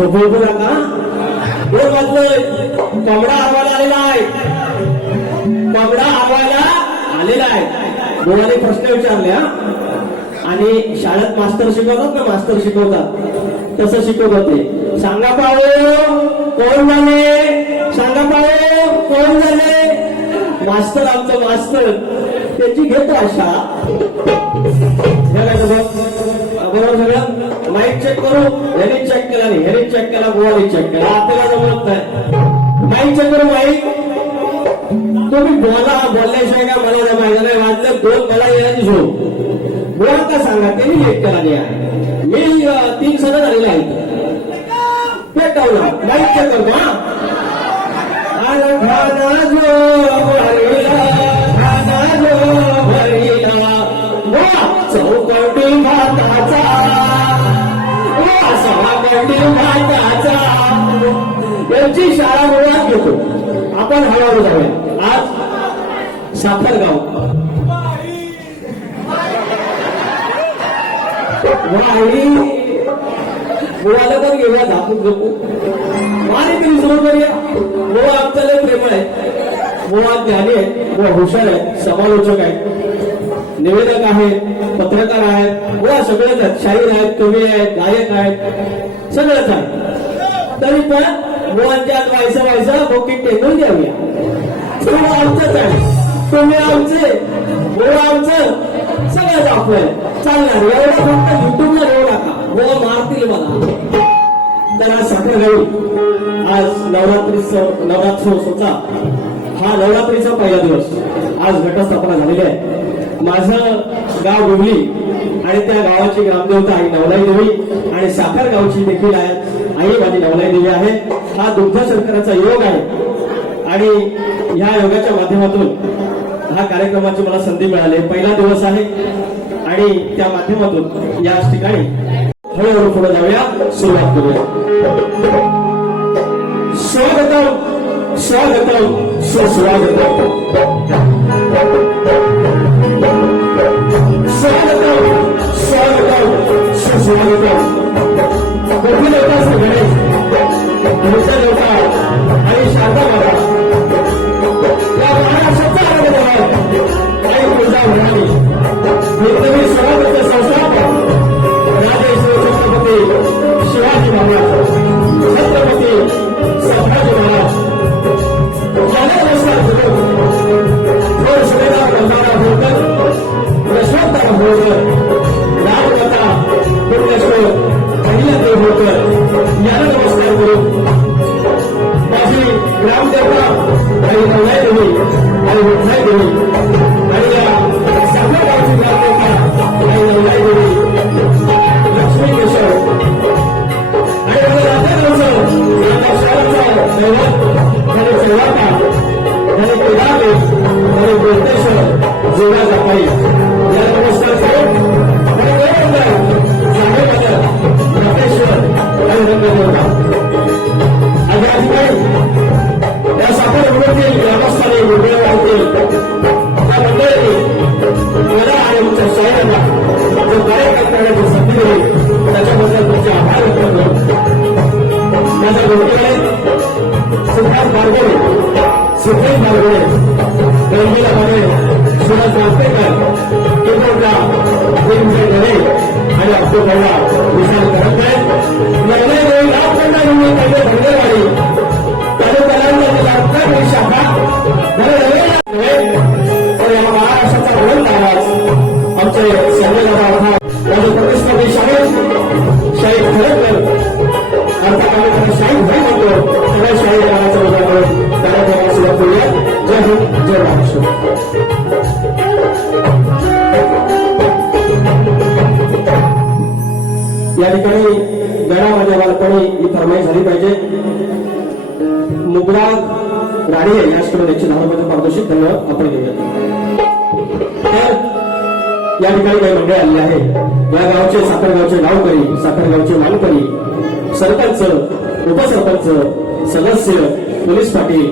झोपवू नका बोल वाचलंय कोंबडा हरवायला आलेला आहे. कोंबडा हरवायला आलेला आहे. मुलाने प्रश्न विचारले आणि शाळेत मास्तर शिकवतात ना मास्तर शिकवतात. तसं शिकवत होते सांगा पाहो कोण झाले? सांगा पाहो कोण झाले? मास्तर आमचं मास्तर. त्याची घेतो आशा. बरोबर सगळं माईक चेक करू. ह्याने चेक केला नाही. ह्याने चेक केला गोवाने चेक केला. आपल्याला जमत नाही. माईक चेक करू माईक तुम्ही बोला बोलल्याशिवाय काय मला जमायचं नाही वाटलं. दोन मला येण्याची झोप बोला का सांगा त्यांनी लेट केला नाही मी तीन झालेले आहेत. चेक करतो हा. चौकटी भाताचा वा सभाकटी भाताचा यांची शाळा मुळात घेतो. आपण हळूहळू जाऊया. आज साखरगाव. वाई मुळाला पण घेऊया झापून जपू मारे तरी सुरू करूया. मुळा आमचा लय प्रेमळ आहे मुळात ज्ञानी आहे मुळा हुशार आहे समालोचक आहे निवेदक आहेत पत्रकार आहेत मुळा सगळेच आहेत शाहीर आहेत कवी आहेत गायक आहेत सगळंच आहे तरी पण मुळांच्या व्हायचं व्हायचं बोकीत टेकून द्याऊया मुळा आमचंच आहे. तुम्ही आमचे मुळा आमचं सगळं आपलं चालणार एवढं फक्त युट्यूबला देऊ नका. गोळा मारतील मला. त्याला आज साखर गावी आज नवरात्रीचं नवरात्रोत्सवचा हा नवरात्रीचा पहिला दिवस. आज घटस्थापना झालेली आहे. माझं गाव गुगली आणि त्या गावाची ग्रामदेवता आई नवलाई देवी आणि साखर गावची देखील आहे. आई माझी नवलाई देवी आहे. हा दुग्ध शंकराचा योग आहे. आणि ह्या योगाच्या माध्यमातून हा कार्यक्रमाची मला संधी मिळाली. पहिला दिवस आहे. आणि त्या माध्यमातून याच ठिकाणी हळूहळू पुढे जाऊया. सुरुवात करूया. स्वागतम. स्वागतम. सुस्वागतम. सुस्वागतम कोकणी देवता सगळे पुढच्या देवता आणि शारदा या महाराष्ट्राचा आनंद काही पूजा होणारी संस्थापक राजेश्वर छत्रपती शिवाजी महाराज छत्रपती शाहीर शाहीर करून सुरुवात करूया जय हिंद जय महाराष्ट्र या ठिकाणी गणा माझ्या बालपणी ही फरमाई झाली पाहिजे. मुगला राणी आहे या एकशे दहा रुपयाचं पारितोषिक धन्यवाद आपण घेऊया या ठिकाणी काही मंडळी आलेली आहे या गावचे साखरगावचे गावकरी साखरगावचे मानकरी सरपंच उपसरपंच सदस्य पोलीस पाटील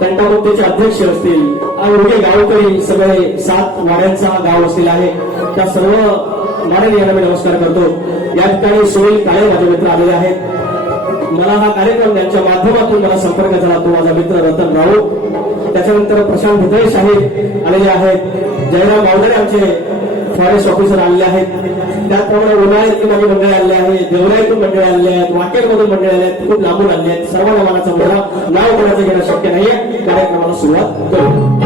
तंटामुक्तीचे अध्यक्ष असतील आणि गावकरी सगळे सात वाड्यांचा गाव असलेला आहे. त्या सर्व वाड्यांनी यांना मी नमस्कार करतो. या ठिकाणी सुनील काळे माझे मित्र आलेले आहेत. मला हा कार्यक्रम त्यांच्या माध्यमातून मला संपर्क झाला तो माझा मित्र रतन राऊत त्याच्यानंतर प्रशांत भितळे साहेब आलेले आहेत. जयराम मावदरे आमचे फॉरेस्ट ऑफिसर आलेले आहेत. त्याचप्रमाणे उन्हाळ्यातून माझी मंडळी आलेली आहेत देवराईतून मंडळी आले आहेत वाकेडमधून मंडळी आले आहेत खूप लांबून आले आहेत. सर्वांना मानाचा मोठा नाव कोणाचं घेणं शक्य नाहीये. कार्यक्रमाला सुरुवात करू.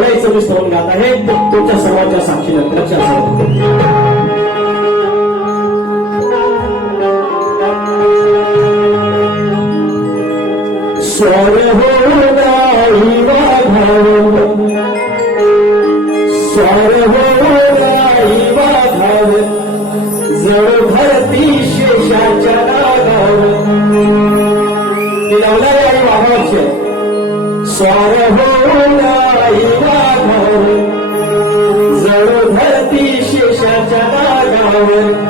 मी मी गात आहे. तुमच्या सर्वांच्या साक्षीनं लक्षात स्वर हो गाई स्वर हो गाई भरती शेषाच्या नागाव ती आणि आहे. स्वर शेषाच्या Nagawar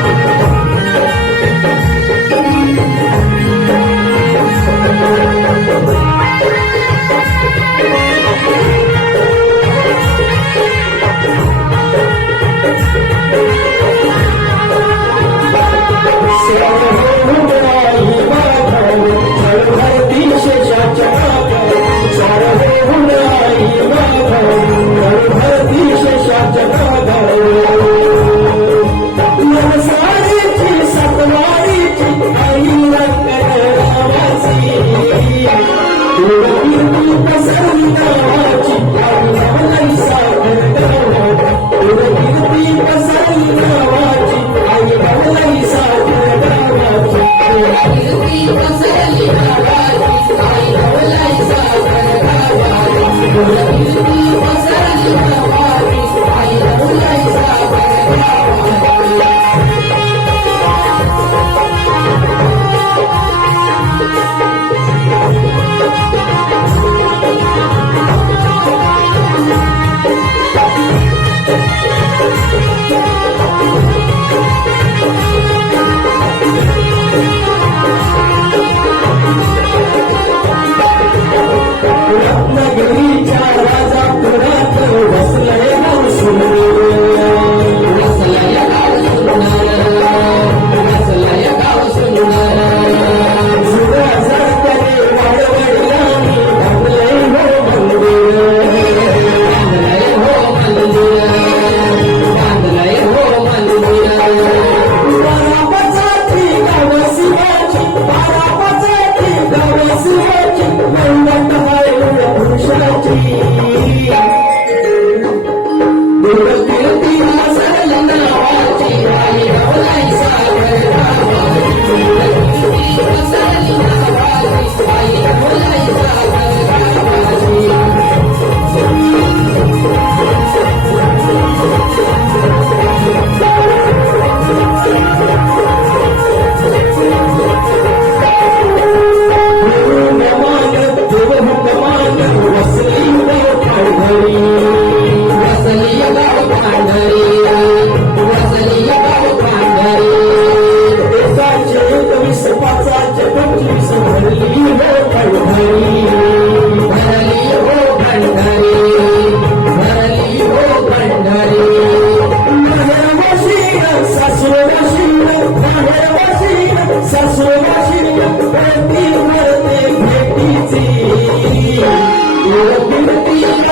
I'm gonna be so good. I'm gonna be the best. Oh, oh, oh, oh, oh,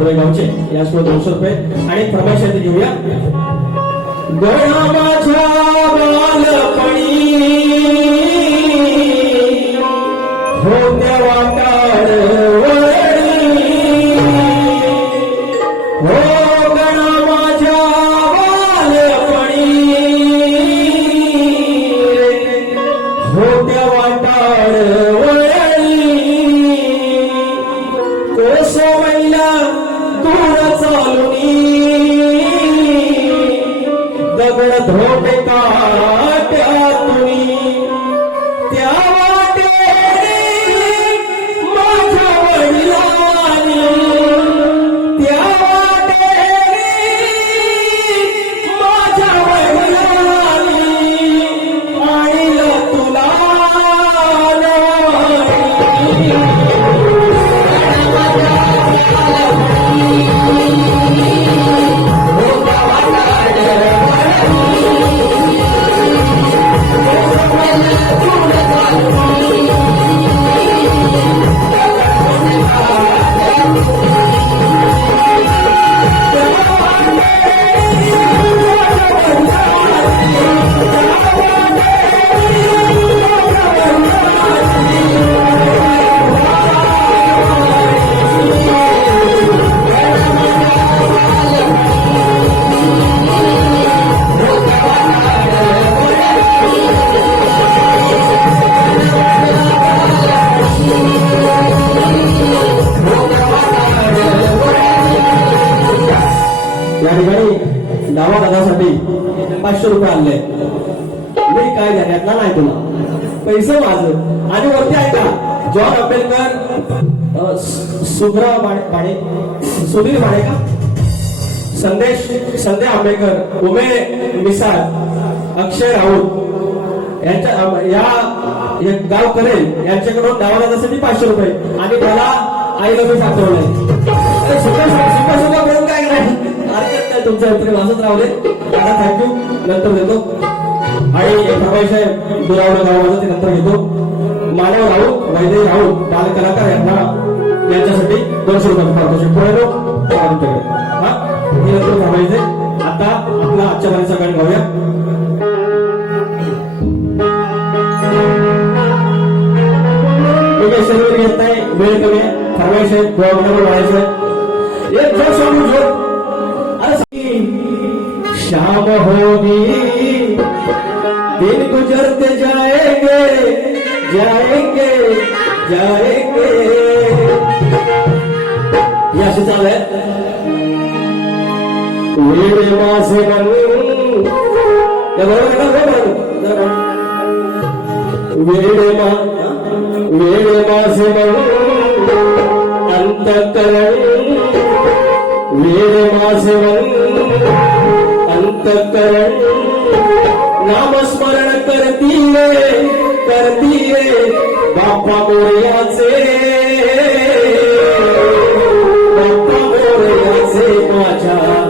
फळवेगावचे यासोबत दोनशे रुपये. आणि प्रमाशांनी घेऊया. गणा माझ्या बालपणी होत्या वाटाळ या ठिकाणी डावा दादासाठी पाचशे रुपये आणले. मी काय ध्यानातला नाही तुला. पैसे माझं. आणि वरती ऐका जॉन आंबेडकर सुधराव सु- सुधीर माणे का? संदेश संजय आंबेडकर उमे मिसाळ अक्षय राऊत. यांच्या या हे गाव करेल यांच्याकडून गावाला पाचशे रुपये. आणि त्याला आई मी पाठवलंय सुद्धा सुद्धा सुद्धा करून काय नाही. आहे नाही तुमच्या उत्तर असंच राहू आता थँक्यू नंतर देतो. आणि प्रभाई साहेब दुरावलं माझं ते नंतर घेतो. मानव राऊत वैद्य राऊत बाल कलाकार यांना यांच्यासाठी दोनशे रुपये पाठवतो पुढे हा हे नंतर थांबायचे. आता आपला आजच्या बारीचा गाणी गाऊया ठीक आहे शरीर घेत नाही. वेळ कमी आहे. ठरवायचे गोळा वाढायचं एक जो सोडून शाम होगी। दिन गुजरते जाएंगे जाएंगे जाएंगे। हे। असे चालू आहे वेळ माझे मन या बरोबर आहे का? बरोबर आहे. वेळ मा वेळ करती रे करती रे बाप्पा मोरयाचे. बाप्पा मोरयाचे माझ्या